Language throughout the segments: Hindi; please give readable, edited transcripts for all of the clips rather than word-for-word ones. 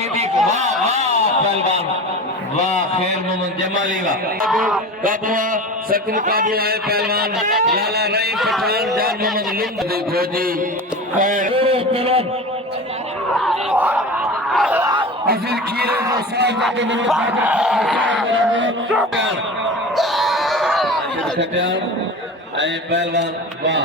सिद्दीक वाह वाह पहलवान वाह खैर मोहम्मद जमाली वाह काबुआ सख्त मुकाबला है पहलवान लाला रही पठान जान मोहम्मद लुंड देखो जी पहलवान अजीज खीरे को साथ करके मेरे खटियान आए पहलवान वाह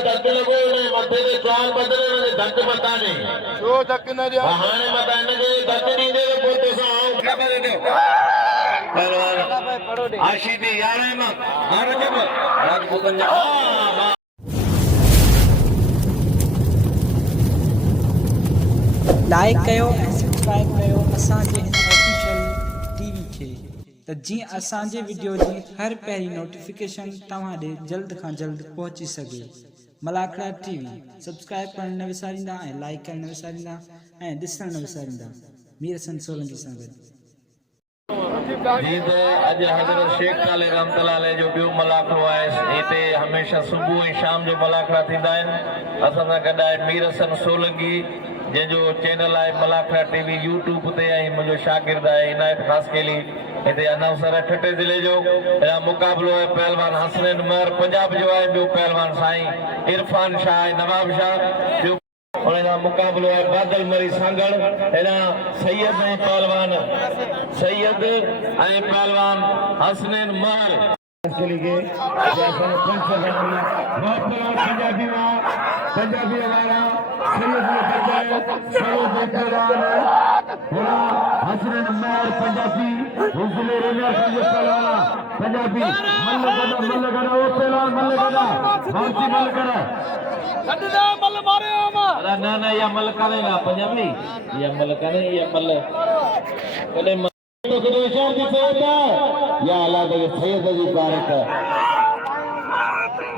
धक लगो ने मथे दे चाल बदले ने धक मता ने छो धक न दिया हाने मता ने धक दींदे पोते सा क्या बदले दो पहलवान आशीदी यार है मां मारो जब राज भूगंजा लाइक कयो ऐं सब्सक्राइब कयो असांजे हिन ऑफिशियल टीवी खे त जीअं असांजे वीडियो जी हर पहिरीं नोटिफिकेशन तव्हां ॾे जल्द खां जल्द पहुची सघे। मलाखड़ा टीवी सब्सक्राइब करणु न विसारींदा ऐं लाइक करणु न विसारींदा ऐं ॾिसणु न विसारींदा। मीर हसन सोलंकी सां गॾु जी तो अज हज़रत शेख काले रहमतुल्लाह अलैह जो बियो मलाखड़ो आहे हिते हमेशा सुबुह ऐं शाम जो मलाखड़ा थींदा आहिनि। असां सां गॾु आहे मीर हसन सोलंकी जंहिंजो चैनल आहे मलाखड़ा टीवी यूट्यूब ते ऐं मुंहिंजो शागिर्द आहे इनायत खासकेली हिते अनाउंसर आहे ठटे ज़िले जो। अहिड़ा मुक़ाबिलो आहे पहलवान हसनैन उमर पंजाब जो आहे ॿियो पहलवान साईं इरफान शाह आहे नवाब शाह ॿियो उनजा मुक़ाबिलो आहे बादल मरी सांगड़ अहिड़ा सैयद ऐं पहलवान सैयद ऐं पहलवान हसनैन उमर पंजाबी वारा हसनैन उमर पंजाबी हुजले रेलवे जो पहलवान पंजाबी मल्ल गना वो पहलवान मल्ल गना भारती मल्ल गना छड्डा मल्ल मारे आमा ना ना या मल्ल करे ना पंजाबी या मल्ल करे या मल्ल कदे तो कदे इशार दी सैयद या अल्लाह दे सैयद जी बारक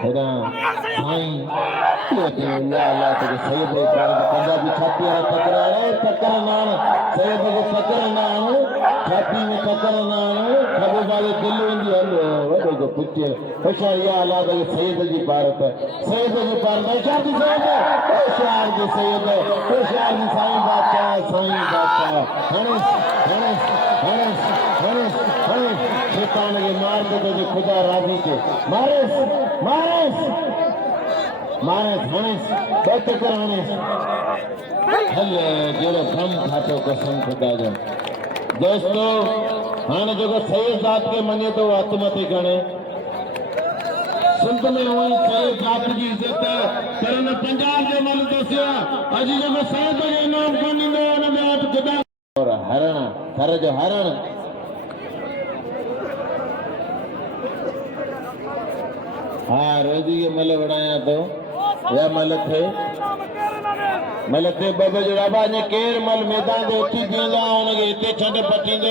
हेदा साईं या अल्लाह दे सैयद जी बारक पंजाबी छाती वाला टक्कर नान सैयद के टक्कर नान छाती में टक्कर नान खबे वाले दिल वेंदी हलो वडो को पुछे होशियार या अल्लाह दे सैयद जी बारक इशार दी सैयद होशियार दी सैयद होशियार दी साईं बादशाह हने शैतान के मार दे तो खुदा राजी के मारे हने बैठ कर हने हले जेरो भम खातो कसम खुदा जो दोस्तों हाने जो सही जात के मने तो आत्महत्या गणे संत में हुई सही जात की इज्जत करन पंजाब जो मल दसिया अजी जो सही जो इनाम कोन दींदो न में खुदा और हरण थर जो हरण हाँ रोजी ये मल बनाया तो या मल थे बाबा जो बाबा ने केर मल मैदान दे उठी दिया उनके इते छड पटी दे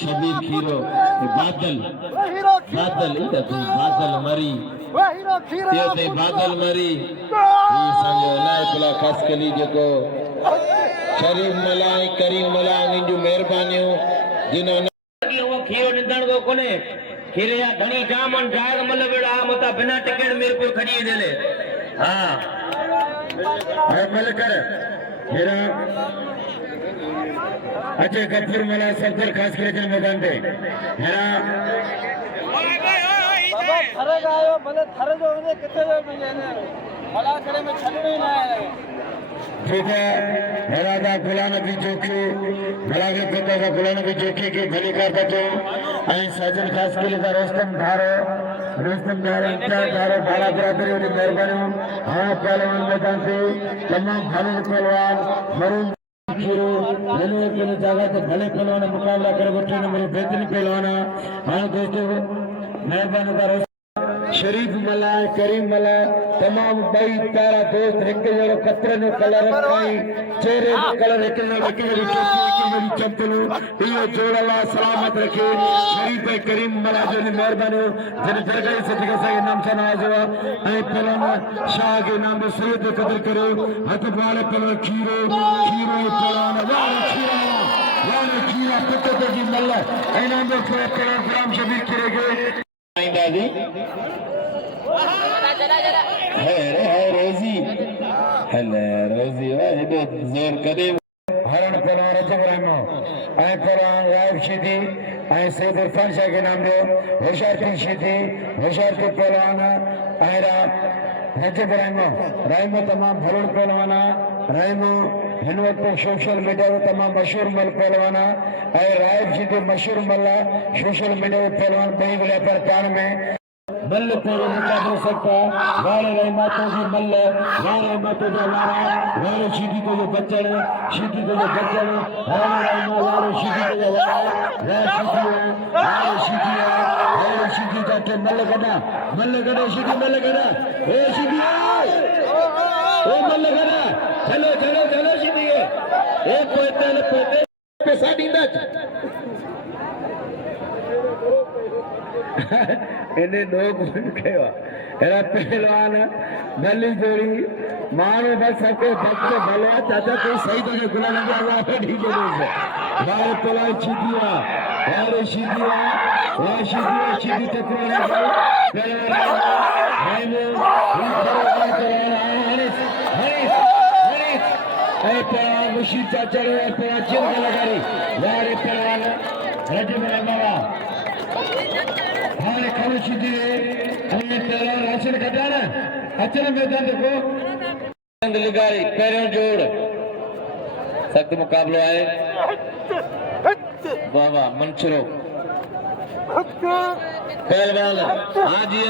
शबीर खीरो बादल इधर बादल मरी ये ते बादल मरी ये समझो लाइकुला खास कली जो शरीफ मलाई करीम मलाई निजु मेहरबानियों जिन्होंने वो खीरो निंदण को कोने खीरे या घणी जामन जाग मल बेड़ा मता बिना टिकट मेरे को खड़ी दे ले हां है मल कर मेरा अच्छे गफूर मला सफर खास करे के मैदान पे मेरा बाबा थरे गायो भले थरे जो ने किथे ने भला करे में छड़ नहीं ना ठीक है मेरा दा फुलाना भी चौकी भला के पता का फुलाना भी चौकी के भली का बचो ऐ सजन खास के लिए रोस्तम धारो इंतजार धारो भाला बरादरी और मेहरबानी हां पहलवान मैदान से तमाम भालू पहलवान मरून खीरो मैंने अपने जगह से भले पहलवान मुकाबला कर बैठे मेरे बेहतरीन पहलवान हां दोस्तों मेहरबानी करो शरीफ मला करीम मला तमाम भाई प्यारा दोस्त एक जड़ो कतरे नो कलर रखाई चेहरे नो कलर एक मेरी चंपल यो जोड़ला सलामत रखे शरीफ भाई करीम मला जो ने मेहरबानी जने दरगाह से जगह से नाम से नवाजवा ऐ पहलवान शाह के नाम से सैयद कदर करो हथ वाले पहलवान खीरो पहलवान वाले खीरा पत्ते जी मल्ला ऐ नाम से पहलवान गुलाम शबीर करेगे दादी है रोजी हले रोजी हेॾो ज़ोर कॾहिं हरण पहलवान रजब रहमो ऐं पहलवान राइब शीदी ऐं सैद इरफान शाह खे नाम ॾियो होशियारती शीदी होशियारती पहलवान ऐं रजब रहमो तमामु भलो पहलवान आहे रहमो हिन वक़्तु सोशल मीडिया ते तमामु मशहूरु मल पहलवान आहे ऐं राइब शीदी मशहूरु मल आहे सोशल मीडिया ते पहलवान ॿई विलिया पर पाण में मल्ल तेरे मुकाबले सकता वाले रहमतों की मल्ल वाले रहमतों का वारा वाले शीदी को जो बच्चन शीदी को जो बच्चन वाले रहमत वाले शीदी को जो वारा वाले शीदी जाके मल्ल गड़ा शीदी मल्ल गड़ा ए शीदी ओ मल्ल गड़ा चलो चलो चलो शीदी ए पोते पैसा दींदा इन्हें लोग कयो एरा पहलवान गली जोड़ी मानो बस सबके बच्चे भलो चाचा कोई सही तो गुना लगे आवाज ठीक है बारे पहलवान छिदिया बारे छिदिया वो छिदिया छिदी टकरा पहलवान मुशीद चाचा पहलवान चिंता लगारी बारे पहलवान रजब रहमवा हमारे खबर शीदी हमें तेरा राशन कटाना अच्छा मैदान देखो लिगारी पैरों जोड़ सख्त मुकाबला है वाह वाह मंचरो पहलवान हाजी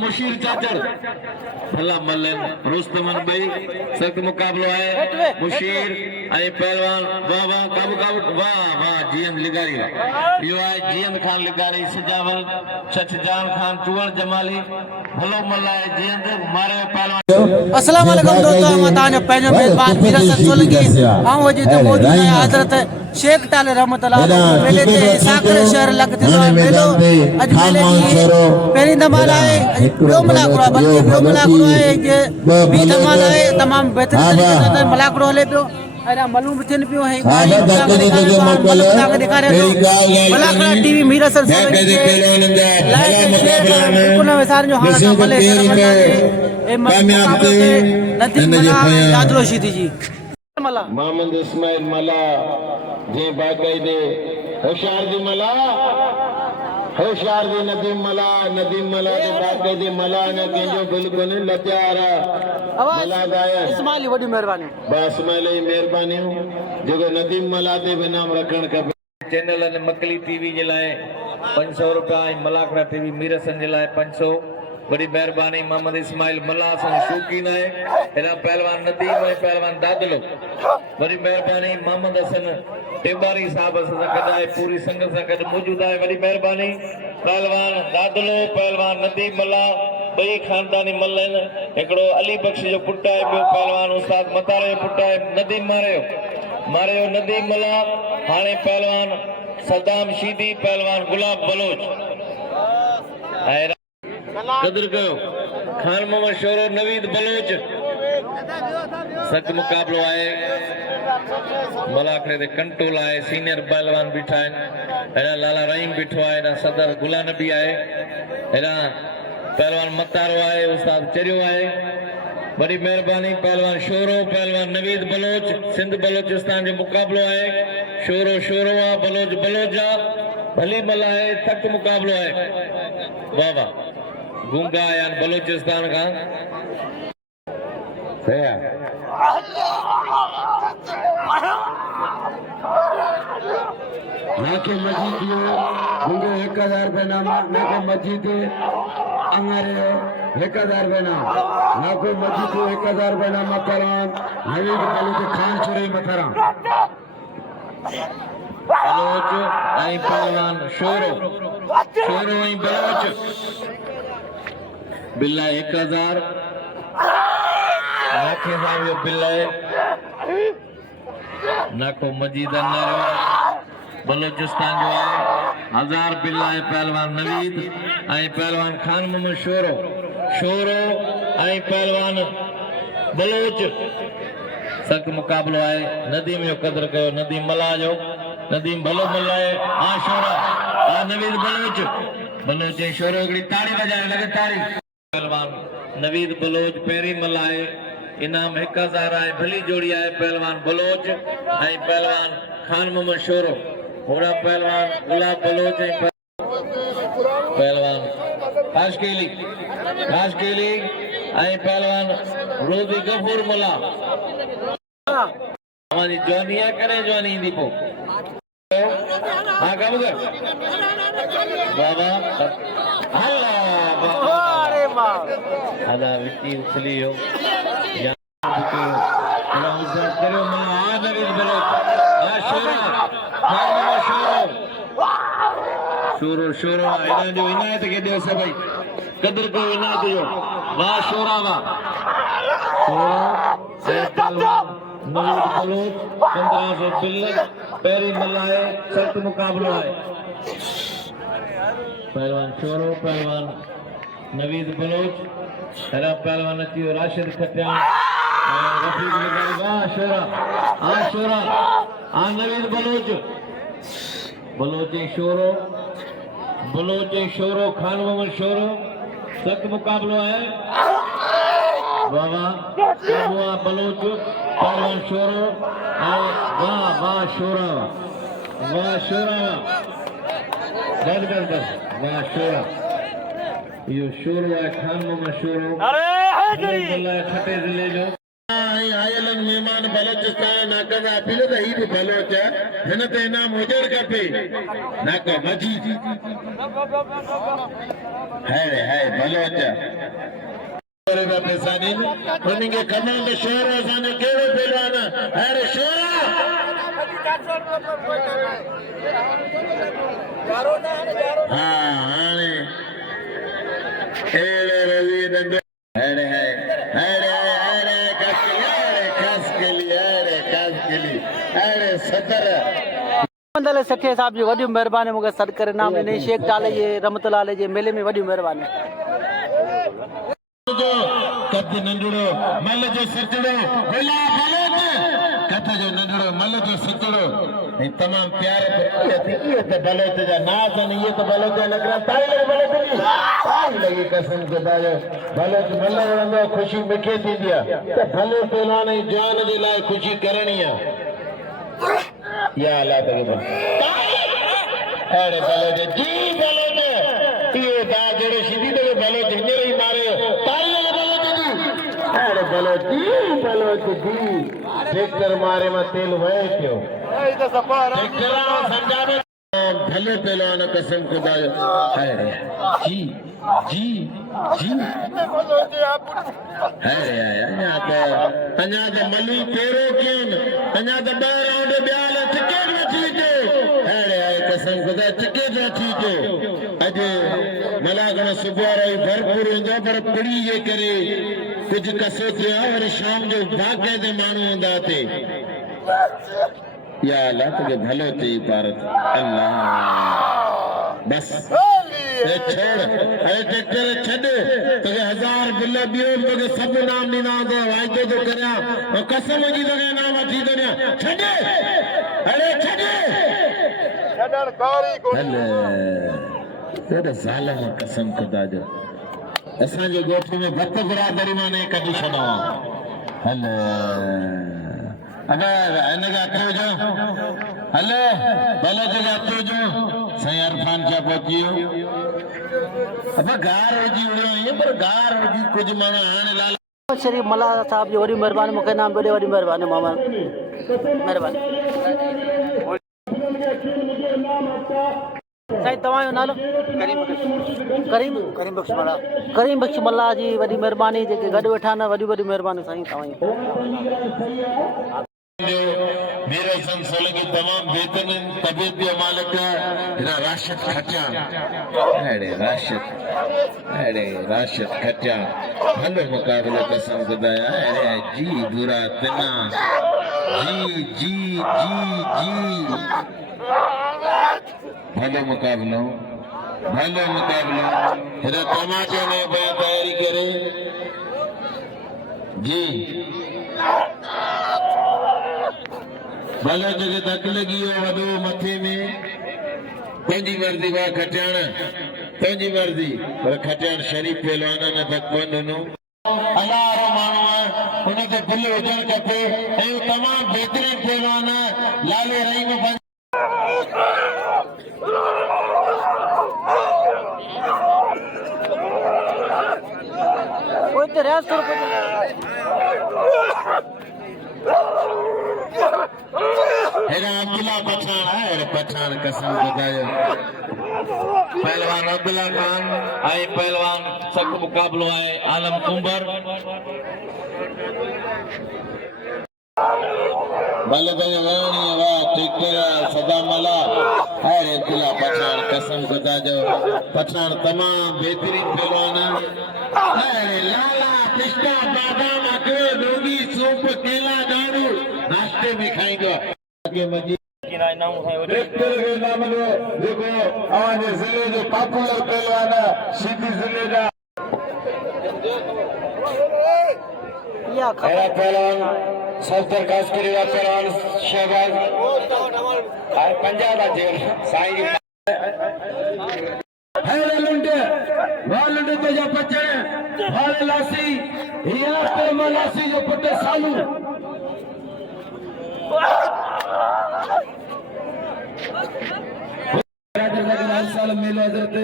मुशीर चाचर भला मल्लन रुस्तमन भाई सख्त मुकाबला है मुशीर आई पहलवान वाह वाह काबू काबू वाह वाह जीएम लिगारी यो है जीएम खान लिगारी सजावल शशजान खान चुवर जमाली भलो मल्ला है जीएम मारे पहलवान अस्सलाम वालेकुम दोस्तों हम ताने पहले मेजबान मीरसन सोलंकी हम वजी तो मौजूद है हजरत शेख ताले रहमतुल्लाह मेले ते साकर शहर लगते तो मेलो अज मेले की पहली धमाल है ॿियो मलाकड़ो बल्कि ॿियो मलाकड़ो है कि बी धमाल है तमाम बेहतरीन तरीके से मलाकड़ो हले पियो अरे मालूम थियन पियो है मलाकड़ा टीवी मीरसन सोलंकी लाइक शेयर कुन विसार जो हां भले ए नदी मला यादलो शीदी जी मोहम्मद इस्माइल मला जे बाकायदे होशियार जी मला होशियार जी नदीम मला ते बाकायदे मला ने केजो बिल्कुल लत्यार मला गायन इस्माइल वडी मेहरबानी बस इस्माइल जी मेहरबानी जो नदीम मला ते नाम रखण का चैनल ने मकली टीवी जे लाए 500 रुपया मलाकड़ा टीवी मीरसन जे लाए 500 बड़ी मेहरबानी मोहम्मद इस्माइल मल्ला सन शौकीन है एना पहलवान नदीम है पहलवान दादलो बड़ी मेहरबानी मोहम्मद हसन टेबारी साहब से कदाए पूरी संगत से कद मौजूद है बड़ी मेहरबानी पहलवान दादलो पहलवान नदीम मल्ला बई खानदानी मल्लन एकड़ो अली बख्श जो पुट है बो पहलवान उस्ताद मतारे पुट है नदीम मारे नदीम मल्ला हाने पहलवान सद्दाम शीदी पहलवान गुलाब बलोच कदर कयो खान मोहम्मद शोरो नवीद बलोच सख्त मुकाबलो है मलाकड़े दे कंट्रोल है सीनियर पहलवान बिठा है लाला रहीम बिठो है सदर गुला नबी है पहलवान मतारो है उस्ताद चरियो है बड़ी मेहरबानी पहलवान शोरो पहलवान नवीद बलोच सिंध बलोचिस्तान जो मुकाबलो है शोरो बलोच बलोचा भली मला है सख्त मुकाबलो है वाह वाह गूंगा यान बलूचिस्तान का नाके मजीद गूंगे 1000 रुपए नाम नाके मजीद अंगारे 1000 रुपए नाम नाको मजीद 1000 रुपए नाम पहलवान नवीद बलूच खान चुरे मथरा बलोच आई पहलवान शोरो आई बलोच बिल्ला 1000 नाखे साहब बिल्ला नाको मजीद बलोचिस्तान जो है 1000 बिल्ला है पहलवान नवीद आई पहलवान खान मोहम्मद शोरो आई पहलवान बलोच सख्त मुकाबलो है नदीम जो कदर कयो नदीम मला जो नदीम भलो मल्ला है शोरा नवीद बलोच शोरो ताड़ी बजाए लगे ताड़ी पहलवान नवीद बलोच पेरी मल्ला है इनाम 1000 आहे। भली जोड़ी आहे पहलवान बलोच ऐं पहलवान खान मोहम्मद शोरो। होड़ा पहलवान गुलाब बलोच ऐं पहलवान ताशकेली ऐं पहलवान रोज़ी गफूर मुला। हमारी जवानी आहे, कॾहिं जवानी ईंदी पोइ? हाँ कब कर बाबा हल्ला हल्ला विट्टी उछली हो करो नवीद बलोच शोरो शोरो इन्हनि जो इनायत खे ॾियो सभई क़दुरु कयो इनायत जो। वाह शोरा वाह नवीद बलोच 1500 बिल्लत पैरी मल्लाए सख्त मुकाबलो है। पहलवान शोरो पहलवान नवीद बलोच हेरा पहलवान अचियो राशिद खटियान रफीक लगारी। वाह शोरा नवीद बलोच शोरो खान मोहम्मद शोरो सख्त मुकाबलो है। वाह बलोच पहलवान शोरो वाह शोरा वाह शोरा यो शोरो है खान मोहम्मद शोरो खटे जिले जो आयलन मेहमान बलोचिस्तान नाका अपील तो ही भी बलोच है हिन ते इनाम हुजण खपे नाका मजी है बलोच पैसा ॾिन उन्हीं खे खमण त शोर असांजो कहिड़ो पहलवान अरे शोरा हा हाणे अहिड़े रज़ी डंडे सदर मंदल सठे साहब जी वॾी महिरबानी मूंखे सॾु करे नाम ॾिनई शेख टाले जे रमतलाल जे मेले में वॾी महिरबानी। कद नंढड़ो मल जो सचड़ो कथ जो नंढड़ो मल जो सचड़ो तमाम प्यार ये तो बलोच जा नाज नहीं ये तो बलोच लगा ताई लगी कसम खुदा जो बलोच मल वंदो खुशी मिखे थी दिया तो भले पहलवान जान जे लाइ खुशी करणी है या अल्लाह तके अरे बलोच जी बलोच ये दा जड़े सीधी ते बलोच हींअर ही मारे बलोच ट्रैक्टर मारे में तेल वहे पियो भले पहलवान कसम खुदा है जी है अञा तो मलू तेरो कियन अञा तो 2 राउंड ॿिया टिकट वठी जो है कसम खुदा टिकट वठी जो अॼु मलागण सुबुह रही भरपूर हूंदो पर पिड़ी जे करे कुछ कसो थियो और शाम जो बाक़ायदे माण्हू हूंदा थे या अल्लाह तुझे भलो थी भारत अल्लाह बस छोड़ अरे ट्रैक्टर छड़ तुझे 1000 बिल बियो तुझे सब नाम ॾींदा हूंदा वाइदो तो करिया और कसम जी लगे नाम वठी तो छड़ अरे छड़ण कारी कोन तेरे ज़ालिम कसम खुदा जो असांजे ॻोठ में भत बिरादरी माने कढी छॾो हल अगर इनका अचो जो हल भले जगह अचो जो साईं अरफान छा पहुचियो अब गार हुजी उड़ियो ये पर गार हुजी कुछ माना हाणे लाल शरीफ मला साहब जी वॾी महिरबानी मूंखे नाम ॾे वॾी महिरबानी मोहम्मद महिरबानी। साईं तव्हांजो नालो करीम बख्श मल्ला जी वॾी महिरबानी जेके गॾु वेठा आहिनि वॾी महिरबानी साईं तव्हांजी। मेरे संसार के तमाम बेहतरीन तबीयत के मालिक राशिद खटियान अरे राशिद खटियान भलो मुकाबलो कसम खुदाया अरे जी बुरा तना जी भलो मुकाबलो हेरा टमाटे ने तैयारी करे जी भले जगह धक लगी हो वडो मथे में पंजी मर्जी वा खटियान पंजी मर्जी पर खटियान शरीफ पहलवान ने धक बंदनो अल्लाह रो मानो उन ते दिल हुजण खपे ऐं तमामु बहितरीन पहलवान लाले रहीम कोई तो रेस करो हेरा अब्दुल्ला पठान है पठान कसम खुदायो पहलवान अब्दुल्ला खान आई पहलवान सख्त मुकाबलो है आलम कुंबर भले भले वेणी वाह टिकरा सदा मला है अब्दुल्ला पठान कसम खुदायो पठान तमाम बेहतरीन पहलवान है लाला पिस्ता बादाम अखो लोगी सूप केला दारू नाश्ते में खाएंगे के मजी रिश्ते के नाम लो देखो हमारे जिले जो पॉपुलर पहलवान है सीधी जिले का या मेरा पहलवान सल्तर कास्करी का पहलवान शहबाज और पंजाब का जेल साईं है लुंडे वालुंडे तो जो बच्चे वाले लासी या पे मलासी जो पट्टे सालू साल मेलो हजरत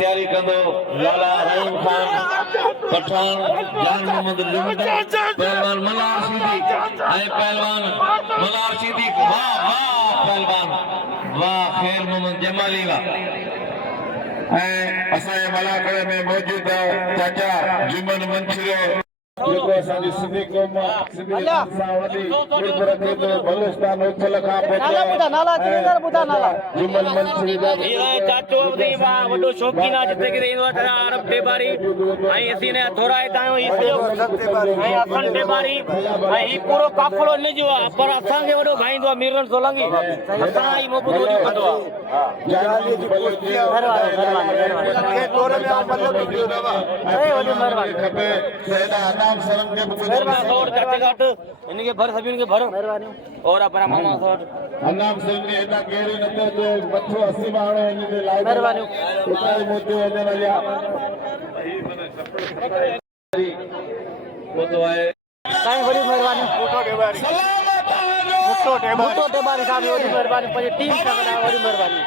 तैयारी कंदो लाला रहीम खान पठान जान मोहम्मद लुंडा पहलवान मलार सीधी ऐं पहलवान मलार सीधी वाह वाह पहलवान वाह खैर मोहम्मद जमाली वाह ऐं असांजे मलाखड़े में मौजूद चाचा जुमन मंसूर जेको असांजी सिंधी क़ौम सिंधी सां वॾी गुरपुर खे तो बलूचिस्तान उथल खां नाला ॿुधा नाला अची ॿुधा नाला जुमन मंसूर जा चाचो देवा वॾो शौक़ीन आहे जिते किथे ईंदो आहे अरब टेबारी ऐं असीं ने थोरा हितां ऐं असन टेबारी ऐं ही पूरो काफ़िलो इन जो आहे पर असांखे वॾो भाईंदो आहे मीरन सोलंगी असां ई मोहबत वॾी कंदो आहे इनके भर सभी इनके भर और अपना मामा सर अनाम सिंह ने एटा केरे न तो जो मथो 80 माण्हू इन जे लाइ महिरबानी उताई मोते वञण वाला वो तो है साईं वॾी महिरबानी मुट्टो टेबारी साहब वॾी महिरबानी पंहिंजी टीम सां गॾु वॾी महिरबानी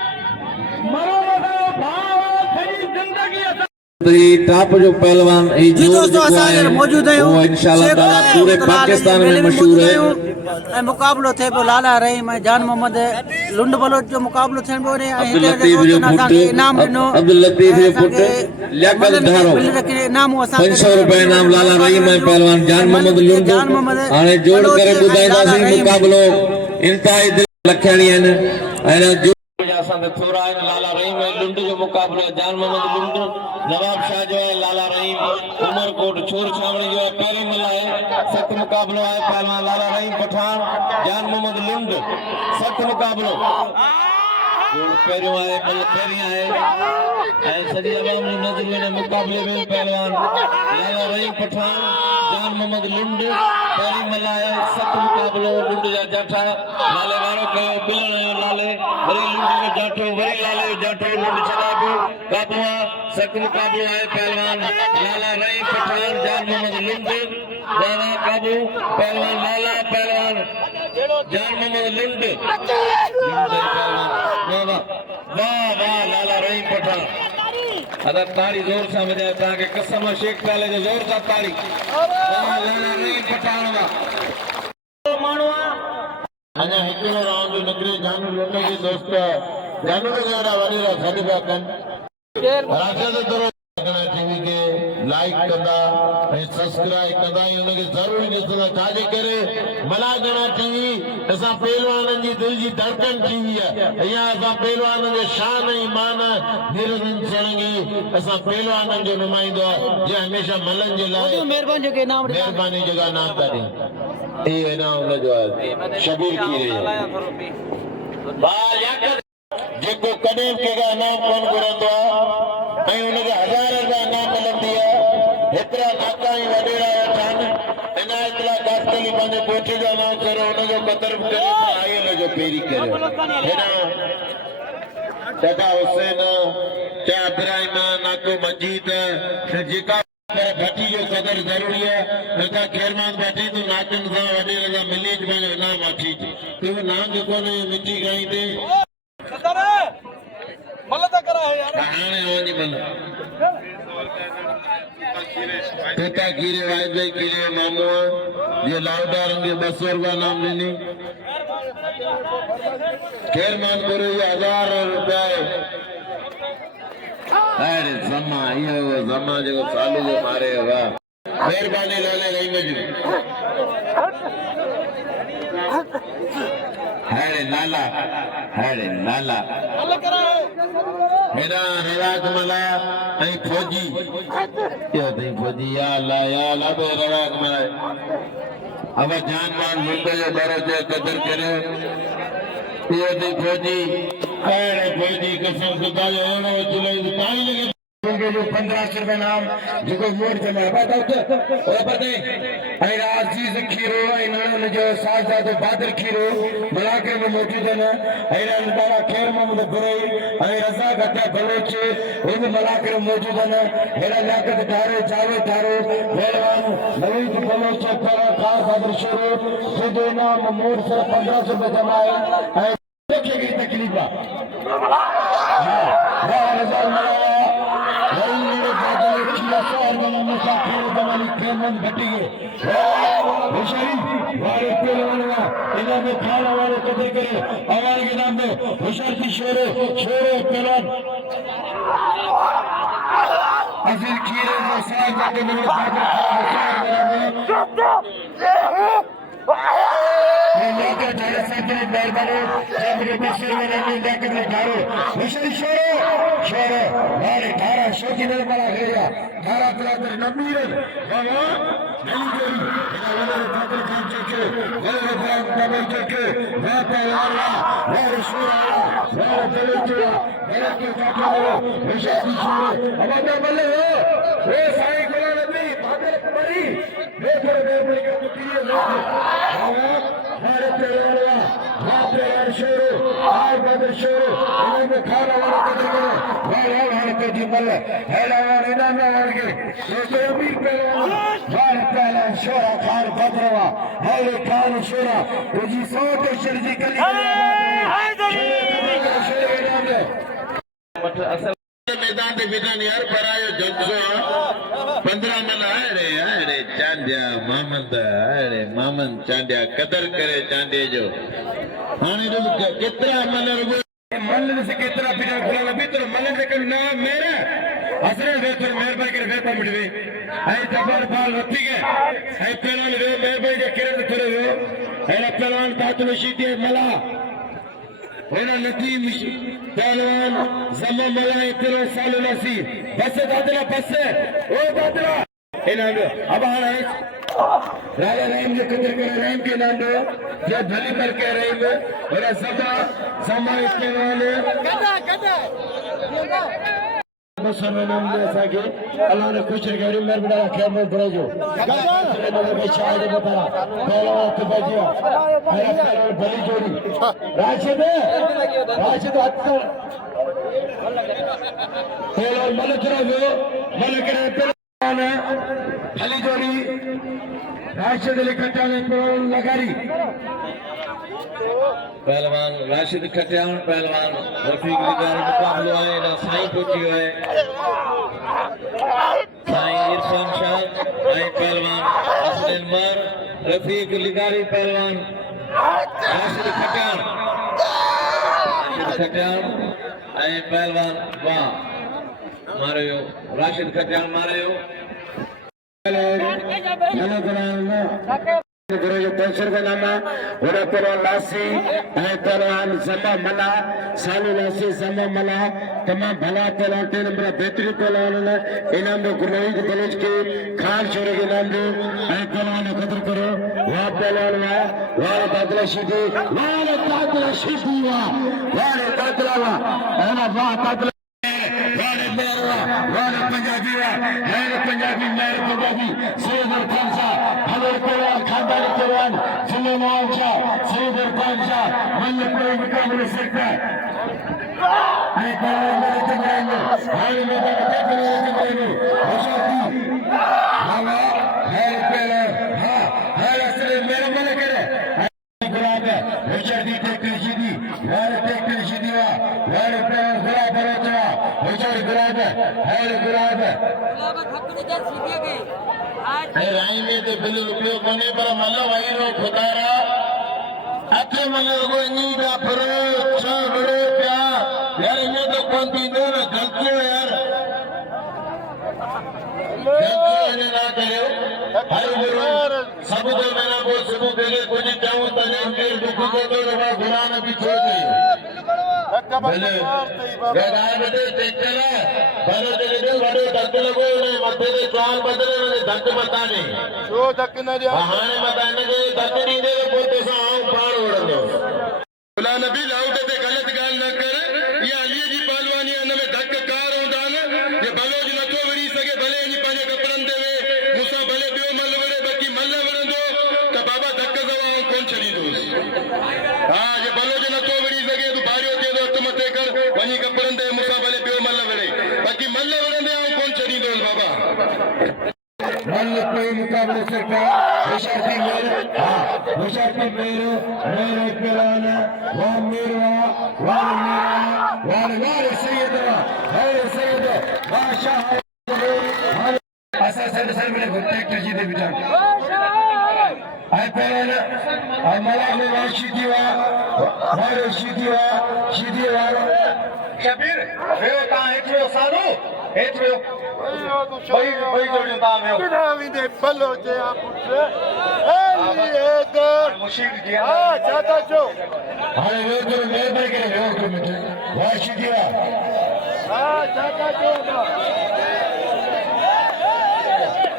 टॉप जो पहलवान जी दोस्तों असां मौजूद आहियूं वो इंशाल्लाह ताला पूरे पाकिस्तान में मशहूर है ऐं मुक़ाबलो थिए पियो लाला रहीम ऐं जान मोहम्मद लुंड बलोच जो मुक़ाबलो थियण पियो ऐं अब्दुल लतीफ जो पुट इनाम ॾिनो अब्दुल लतीफ जो पुट लियाकत धारो इनाम असांखे 500 रुपए इनाम लाला रहीम ऐं पहलवान जान मोहम्मद लुंड हाणे जोड़ करे ॿुधाईंदासीं मुक़ाबलो इंतहाई दिल लखणी आहिनि ऐं असां थोरा आहिनि लाला रहीम ऐं लुंड जो मुक़ाबलो जान मोहम्मद लुंड नवाब शाह जो है लाला रहीम उमरकोट छोर छावनी जो है पहिरीं महिल आहे सख़्त मुक़ाबलो आहे पहलवान लाला रहीम पठान जान मोहम्मद लुंड सख़्त मुक़ाबलो पहिरियों आहे महिल पहिरीं आहे ऐं सॼी अवाम जी नज़र में मुक़ाबले में पहलवान लाला रहीम पठान जान मोहम्मद लुंड पहिरीं महिल आहे सख़्त मुक़ाबलो लुंड जा जाठा लाले वारो कयो बिलण जो लाले वरी लुंड जो जाठो वरी लाले जो जाठो लुंड छॾा पियो काबू सख़्त मुक़ाबलो आहे पहलवान लाला रहीम पठान जान मोहम्मद लुंड दाना काबू पहलवान लाला पहलवान जान मोहम्मद लुंड वाह वाह लाला रहीम पठान अदा ताड़ी जोर सां वजाए तव्हांखे कसम शेख ताले जो जोर सां ताड़ी वाह लाला रहीम पठान वाह माण्हू अञा हिकिड़ो राउंड निकिरे जानू लुंड जी दोस्त जानू के जरा वरी सॾ पिया कनि राशिद तौर टीवी के लाइक कंदा ऐं सब्सक्राइब कंदा ऐं उनखे ज़रूरी ॾिसंदा छाजे करे मलागणा टीवी असां पहलवाननि जी दिलि जी धड़कन टीवी आहे इहा असां पहलवाननि जो शान ऐं मान निरंजन सोलंगी असां पहलवाननि जो नुमाइंदो आहे जे हमेशह मलनि जे लाइ महिरबानी जेके इनाम महिरबानी जॻह नाम था ॾियनि इहो इनाम हुनजो आहे शबीर कीरे जेको कॾहिं कंहिंखां इनाम कोन घुरंदो आहे ऐं हुनखे 1000 रुपया इनाम मिलंदी आहे हेतिरा नाकामी वॾेरा आहिनि इनायत ला कास्कली पंहिंजे कोठे जो इनाम करो हुनजो क़दर बि करे आयल जो पहिरीं करियो चाचा हुसैन चा इब्राहिम नाको मजीद फिर जेका भट्टी जो कदर जरूरी है नथा खेरमान भट्टी तो नाचन सा वडे लगा मिली बने इनाम अची तो नाम जो कोने मिट्टी गई थे मल त करा है यार कहानी होनी बन पेटा गिरे वाइज भाई गिरे मामू ये लाउडा रंगे 200 रुपया नाम लेनी खेरमान करो ये 1000 रुपया अरे जमा ये जमा जो चालू जो मारे वाह मेहरबानी लाले रही मजू अरे लाला मेरा रवाक मला ऐं फौजी क्या थी फौजी या अल्लाह बे रवाक मला अब जान मान मुंबई जो बरो जो कदर करे ये थी फौजी अरे फौजी कसम खुदा जो होना चलो पानी लगे जो 1500 रुपए नाम जो वोट जमा बताओ और पता है राजीज खीरो इन्होंने जो साथ बादल खीरो मलाके में मौजूद है ऐरान बारा खैर मोहम्मद बुरई ऐ रजा गद्दा बलोच वो भी मलाके में मौजूद है हेरा लियाकत धारो जावेद धारो पहलवान मलिक बलोच पर खास बादल शुरू खुद नाम मोर से 1500 रुपए जमा है देखिए की तकलीफ हां रजा मला खाना वाले कदर करे हमारे के नाम में होशियार की शोरे शोरे पहलवान अजीज खीरे को साथ जाके मेरे लेकर जाने सकते मेहरबानी मेरे बच्चे में नहीं लेकर धारो होशियार शोरे शोरे मारे धारा शोकी ने बना गया धारा प्लाटर नमीर बाबा नहीं करी इन्होंने बादल खान चके वाले ब्रांड डबल चके वापा वाला वाले शोरा वाले बलचुआ वाले के काका होशियार शोरे अब मैं बोले वो साईं गुलाम नबी बादल कुमारी देखो मेरे के मुखिए लोग हमारे पहलवान वापे शोरो आय बादल शोरो इन्होंने खाना वाला कदर करो वाले को जिमल पहलवान इन्होंने वाले ये अमीर पहलवान वाले पहलवान शोरा खान बदरवा वाले खान शोरा जी सौ के शर्जी कली मैदान के बिना यार परायो जगजो 15 मन अरे चांदिया मामन चांदिया कदर करे चांदे जो हाने जो केतरा मन से केतरा बिना खुला भीतर मन से कर ना मेरा असरे वेतर मेहरबानी करे वेपर मिटवे ऐ जबर बाल रती के ऐ पहलवान वे मेहरबानी के करे थोड़े हो ऐ पहलवान तातुल शीती मला होना नदीम पहलवान जमा मलाई तेरो साल नसी बस दादरा बस ओ दादरा इन्होंने अब आना है राजा रहीम जो कदर करे रहीम के नाम दो ये भली पर कह रहीम और सदा समय पहलवान बस हमें नाम दे सके अल्लाह ने खुश रखे मेरे बड़ा खैर में बड़े जो मैं शायद बता पहलवान तो बजिया मेरा भली जोड़ी राशिद अत्तर पहलवान मलक रहो मलक रहे पहलवान भली जोड़ी राशिद अली खट्टान पहलवान लगारी पहलवान राशिद खट्टान पहलवान रफीक लिगार मुकाबलो है ना साईं पहुंची है साईं इरफान शाह आई पहलवान असद मर रफीक लिगारी पहलवान राशिद खट्टान आई पहलवान वाह मारे हो राशिद खट्टान मारे हो पैसर का नाम है लासी पहलवान समा मना सालू लासी समा मना तमाम भला पहलवान 3 नंबर बेहतरीन पहलवान इनाम में गुरमीत बलोच के खान शोरे के नाम दो पहलवान कदर करो वहाँ पहलवान वहाँ दादला शीदी वाह दादला शीदी वाह दादला वाह दादला पंजाबी मेहर पंजाबी सैयद खान शाह हजर पहलवान खानदानी पहलवान सुलेमान शाह सैयद खान शाह मल्ल कोई मुकाबले सकता है Ay pelawan dari Temerano. Hari Medan Temerano. Hoşafti. Hava. Her pelawan. Her asırı merhaba kere. Gulaba. Hoşafti teknolojidi. Var teknolojidi var. Var pelawan gulaba roçva. Hoşafti gulaba. Her gulaba. राई में तो बिल उपयोग होने पर मतलब वही रो खुदारा अच्छे मतलब को नहीं का फरो अच्छा बड़े प्या यार इन्हें तो कौन पीने ना गलती है यार गलती ना करो हर गुरु सब को मेरा को सुबह देले कुछ चाहूं तने के दुख को तो लगा गुनाह भी छोड़ दे बोले ये राय बेटे देख कर बारो जगह दे बारो धक्के लगो ने मथे दे चाल बदले ने धक्के बता नहीं जो धक्के न दे हाने बताने के धक्के नहीं दे बोलते सा आऊं पार उड़ दो बोला नबी लाउट ते गलत गाल न कर ये अली जी पहलवानी न में धक्के कार होंदा न ये बलोज न तो वरी सके भले नी पाजे कपड़न देवे मुसा भले बियो मल वड़े बाकी मल वड़ंदो त बाबा धक्के दवा कौन छड़ी दो हां ये बलोज न तो वरी सके तू भारियो दे दो तुम ते कर वनी कपड़न दे मुसा भले बियो मल वड़े बाकी मल वड़ंदे कौन छड़ी दो बाबा मल कोई मुकाबले से का मुशर्फी मेरे मुशर्फी मेरे पहलवान वो मेरा सैयद बादशाह ऐसा सर मेरे घुटने एक जी दे बिटा आई पहलवान हमारा में वाशिदीवा शबीर वे ता हेठो सारो हेठो भाई जोड़ियो ता वे बिठावी दे बलो जे आप ए इधर मुशीक जी हां चाचा जो अरे वे तो मेहरबानी करे वे तो मिटे वाशिदीवा हां चाचा जो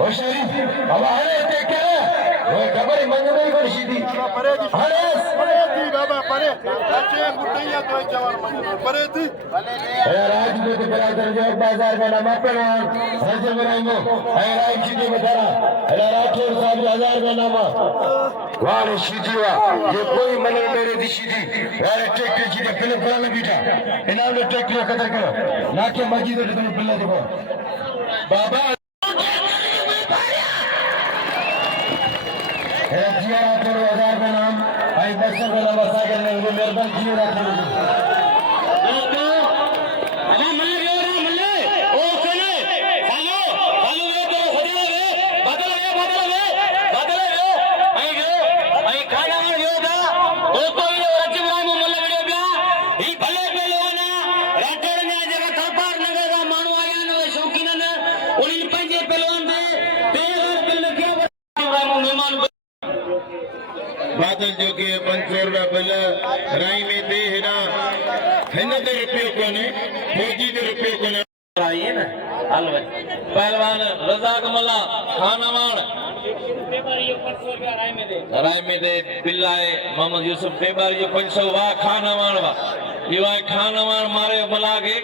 ओ शरीफ अब अरे ते के वो खबरी मन नहीं कर सीधी परे दी बाबा परे चाचे मुटैया तो जवान मन परे दी ए राजपूत बरादर जो बाजार में नाम पर रजब रंगो ए राय सीधी बतारा ए राठौर साहब 1000 का नाम वाले सीधी वा ये कोई मन मेरे दी सीधी वाले ट्रैक्टर सीधे फिल्म बनाने बैठा इनाम ट्रैक्टर कदर करो ना के मस्जिद में तुम बिल्ला देखो बाबा जिया करो 1000 का नाम आई बच्चों को बसा करने को मेहरबान किए रखो दोस्तों अभी मैं गयो रे मल्ले ओ सुने हेलो वे तो बदले आई गयो आई खाना में गयो था दोस्तों ये रचना में मल्ले गयो ब्या ई भले पहलवाना राठौड़ ने जगह थापार नगर का मानू आया न शौकीन न उन पंजे पहलवान दे तेवर बिल क्या मेहमान बादल जो के 500 रुपया बिल राई में दे है ना हिन दे रुपये कोने फौजी दे रुपये कोने आइए ना हलवे पहलवान रजाक मल्ला खानावान राई में दे बिल्लाए मोहम्मद यूसुफ टेबारी जो 500 वा खानावान वा ये वा खानावान मारे मला के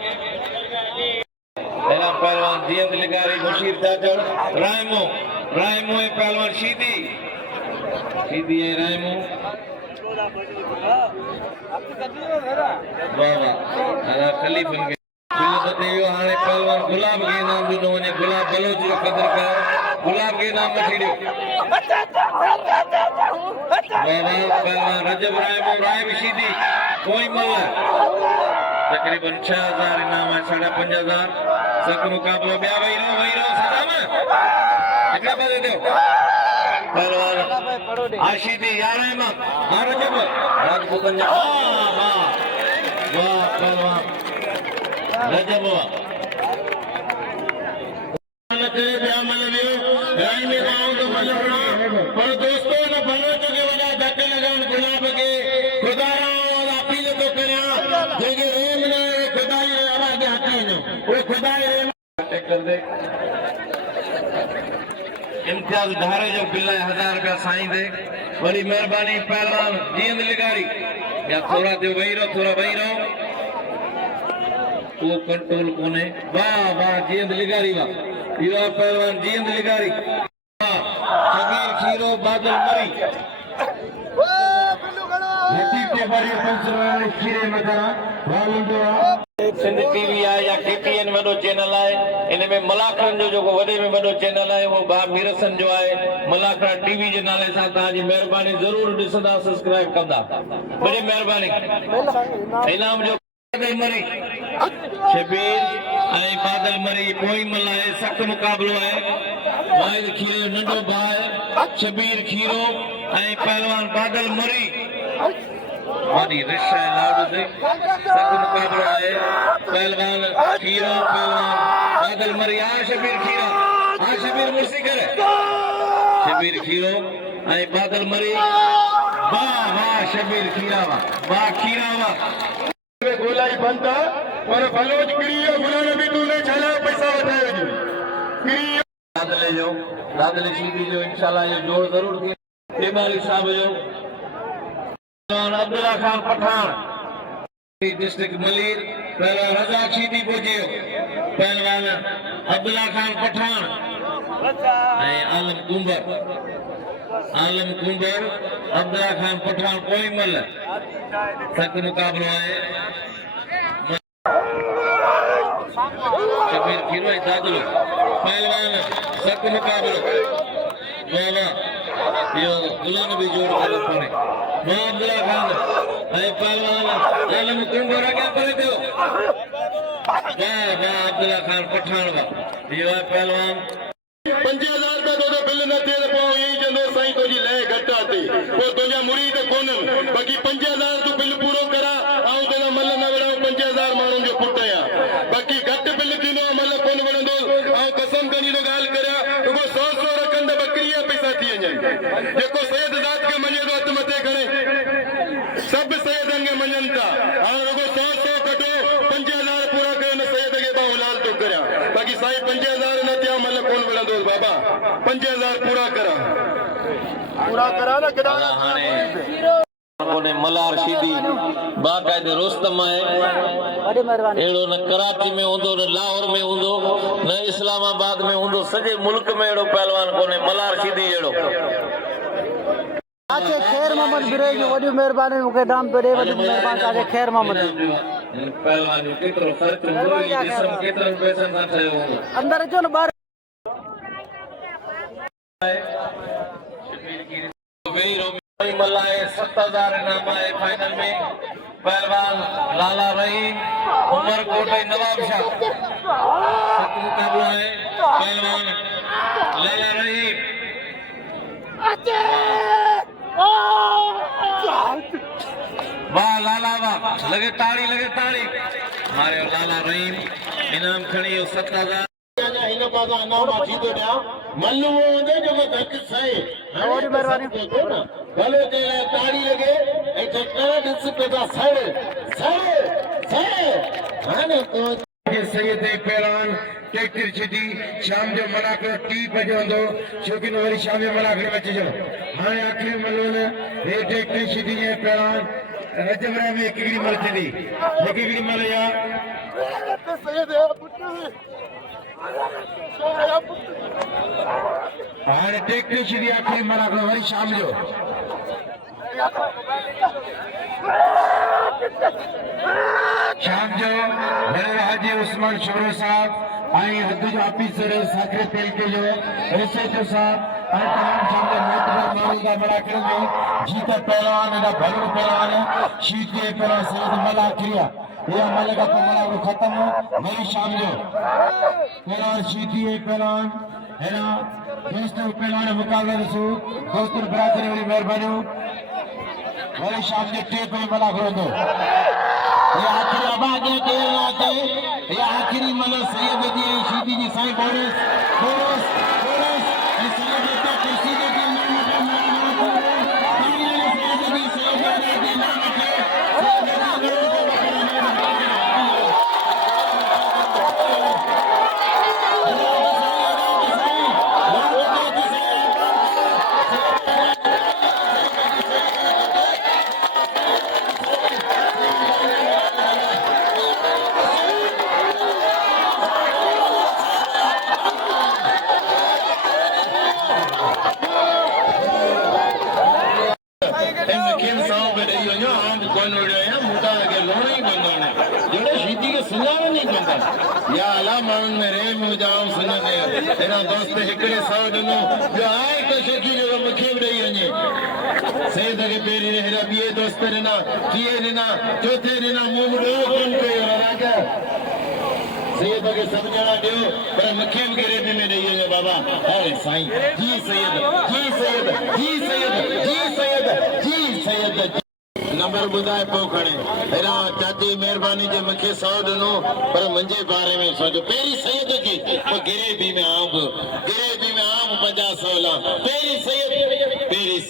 पहला पहलवान जियंत लिगारी मुशीर चाचड़ रायमो पहलवान सीधी है रायमो बाबा अरे खलीफन के बिल तो यो हाने पहलवान गुलाब के नाम जो ने गुलाब बलोच जो कदर कर गुलाब के नाम में छीड़ो बाबा पहलवान रजब रायमो राय सीधी कोई मल्ला तकरीबन 6000 इनाम है 5000 सक मुकाबला ब्या वही रो सदाम कितना बजे दो पहलवान आशीदी यार है मां रजब राजपूतन वाह पहलवान रजब राई में गाँव तो मलबना पर दोस्तों न बनो चुके वजह धक्के लगान गुलाब के खुदारा और अपील तो करया जेगे रेम ने खुदाई आवाज आती न वो खुदाई रेम कर दे इम्तियाज धारे जो बिल्ला 1000 रुपया साईं दे बड़ी मेहरबानी पहलवान जींद लिगारी या थोड़ा दे वही रहो वो कंट्रोल कोने वाह जींद लिगारी वाह ये पहलवान जींद लिगारी शबीर खीरो बादल मरी यतीम टेपारी पंचवाड़े खीरे मदरा वालुंडो सिंध टीवी आहे या KTN वॾो चैनल आहे इन में मलाखरनि जो जेको वॾे में वॾो चैनल आहे उहो भाउ मीरसन जो आहे मलाखरा टीवी जे नाले सां तव्हांजी महिरबानी ज़रूरु ॾिसंदा सब्सक्राइब कंदा वॾी महिरबानी इनाम जो बादल मरी शबीर ऐं बादल मरी पोइ मल आहे सख़्तु मुक़ाबिलो आहे वाहिद खीरे जो नंढो भाउ आहे शबीर खीरो ऐं पहलवान बादल मरी वादी रिश्ता है लाडू से सख्त मुकाबला है पहलवान खीरा पहलवान बादल मरिया शबीर खीरा शबीर मुर्सी करे शबीर खीरो ऐं बादल मरी वाह वाह शबीर खीरा वाह खीरा वाह गोलाई बनता पर बलोच क्रिया गुलाने भी तूने चला पैसा बताया जो क्रिया दादले सीधी जो इंशाल्लाह ये जोड़ जरूर थी टेमारी साहब जो अब्दुल्ला खान पठान डिस्ट्रिक्ट मलीर पहलवान रजा शीदी पहुंचे पहलवान अब्दुल्ला खान पठान आलम कुंबर अब्दुल्ला खान पठान कोई मल सख्त मुकाबलो है शबीर खीरो दादलो पहलवान सख्त मुकाबलो वाह यो गुलाम भी जोड़ कर पड़े अब्दुल्ला खान पहलवान आलम कुंबर आगे पड़े थे वाह अब्दुल्ला खान पठान ये पहलवान 5000 रुपए दो बिल न थे पाओ यही जंदो साईं तो जी ले घटा थी वो तुझा मुरीद कोनन बाकी 5000 तू बिल पूरो करा आऊं तेरा मल न वड़ा 5000 माण्हुनि जो पुट आहियां बाकी घट बिल थींदो मल कोन वणंदो आऊं कसम कनी तो ॻाल्हि करिया रुगो 100 रखंद बकरीअ पैसा थी वञनि जेको सैयद ज़ात खे मञे थो हथ मथे खणे सभु सैयदनि खे मञनि था हाणे रुगो 100 कढो 5000 पूरा करे न सैयद खे मां हलाल थो करियां बाकी साईं 5000 न थिया मल कोन वणंदो बाबा 5000 पूरा करा न केॾा कोने मलार शीदी बाकायदे रोस्तम है एड़ो न कराची में हूंदो न लाहौर में हूंदो न इस्लामाबाद में हूंदो सॼे मुल्क में एड़ो पहलवान कोने मलार शीदी एड़ो आके खैर मोहम्मद बिरे जो वडी मेहरबानी मुके दाम पे दे वडी मेहरबानी आके खैर मोहम्मद पहलवान जो केतरो खर्च हूंदो ई जिस्म केतरन पैसनि सां ठहियो हूंदो अंदर अचो न बाहर मल्लाए 7000 इनाम है फाइनल में पहलवान लाला रहीम उमरकोट नवाब शाह सख्त मुकाबला है पहलवान लाला रहीम वाह लाला वाह लगे ताड़ी मारे लाला रहीम इनाम खड़ी 7000 हिन पासा इनाम अची थो ॾियां मल्लू हूंदो जेको धक सहे वडी मेहरबानी भले ते ताड़ी लगे ऐं चक्कर ॾिस पेदा सड़ हाणे तो सैयद पहलवान ट्रैक्टर छॾी शाम जो मलाखड़ो 3 बजे हूंदो छोकी न वरी शाम जो मलाखड़े में अचिजो हाणे आख़िरी मल्लोन हे ट्रैक्टर छॾी जे पहलवान रजबरा में हिकिड़ी मल थींदी हिकिड़ी मल या हाणे ट्रैक्टर छॾी आख़िरी मलाखड़ो वरी शाम जो बड़े हाजी उस्मान शोरो साहब आई हद जो ऑफिसर साखरे तेलके जो एसएचओ साहब आई तमाम सामने मोतबर मानू का मलाखड़े में जीता पहलवान एडा भलो पहलवान शीते पहलवान सैयद मला क्रिया ये अमल का मलाखड़ो खत्म वरी शाम जो पहलवान शीती पहलवान है ना दोस्तों पहलवान मुकाबला रसू दोस्तों बरादरी वाली मेहरबानी वरी शाम जो 3 पे मलाखड़ो दो ये आखिरी आबाद के लाते ये आखिरी मतलब सैयद जी शीदी जी साईं बोरस ये सैयद का कुर्सी के नाम पे माण्हुनि में रेम हुजाऊं सुञाणे हेॾा दोस्त हिकिड़े 100 ॾिनो जो आहे हिकु शकी जो मूंखे बि ॾेई वञे सही दफ़े पहिरीं हेॾा ॿिए दोस्त ॾिना टीए ॾिना चौथे ॾिना मूं बि ॾियो कोन कयो राजा सैयद खे सभु ॼणा ॾियो पर मूंखे बि गिरेब में ॾेई वञो बाबा अरे साईं जी सैयद जी सैयद जी सैयद जी सैयद जी सैयद नंबर ॿुधाए पोइ खणे हेॾा चाची महिरबानी जे मूंखे 100 ॾिनो पर मुंहिंजे बारे में सोचो पहिरीं सैयद खे पोइ गिरेबी में आऊं 50-100 ला पहिरीं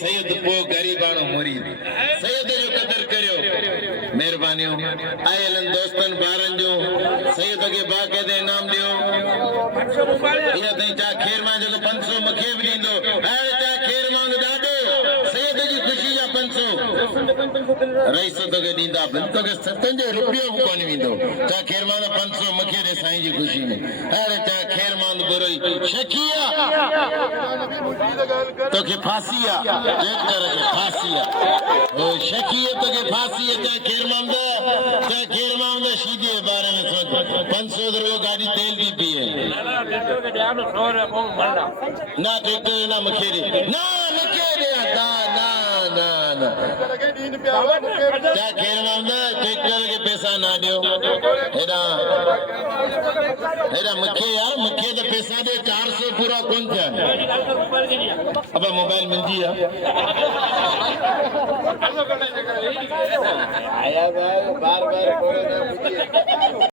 सैयद पोइ ग़रीबाणो मुरीद सैयद जो क़दर करियो महिरबानियूं आयल दोस्तनि ॿारनि जो सैयद खे बाक़ाइदे इनाम ॾियो हीअ ताईं चा खेर मां जेको 500 मूंखे बि ॾींदो हाणे चा खेर मां ॾाढो सैयद जी ख़ुशी जा 500 रईस तोखे ॾींदा तोखे 7 रुपयो बि कोन वेंदो चा खेर मां 500 मूंखे ॾे साईं जी ख़ुशी में हाणे चा खेर मां बुरोई शकीया तोखे फांसी आहे ट्रैक्टर खे फांसी आहे ओ शकीया तोखे फांसी है चा खेर मां सीधे बारे में सोच 500 रुपयो गाड़ी तेल भी पिए ना ट्रैक्टर ना मूंखे ॾे ना मूंखे ॾे ना क्या खेर मामदा ट्रैक्टर के पैसा ना दियो हेडा मूंखे यार मूंखे तो पैसा दे 400 पूरा कौन था अब मोबाइल मिल जी आया बार बार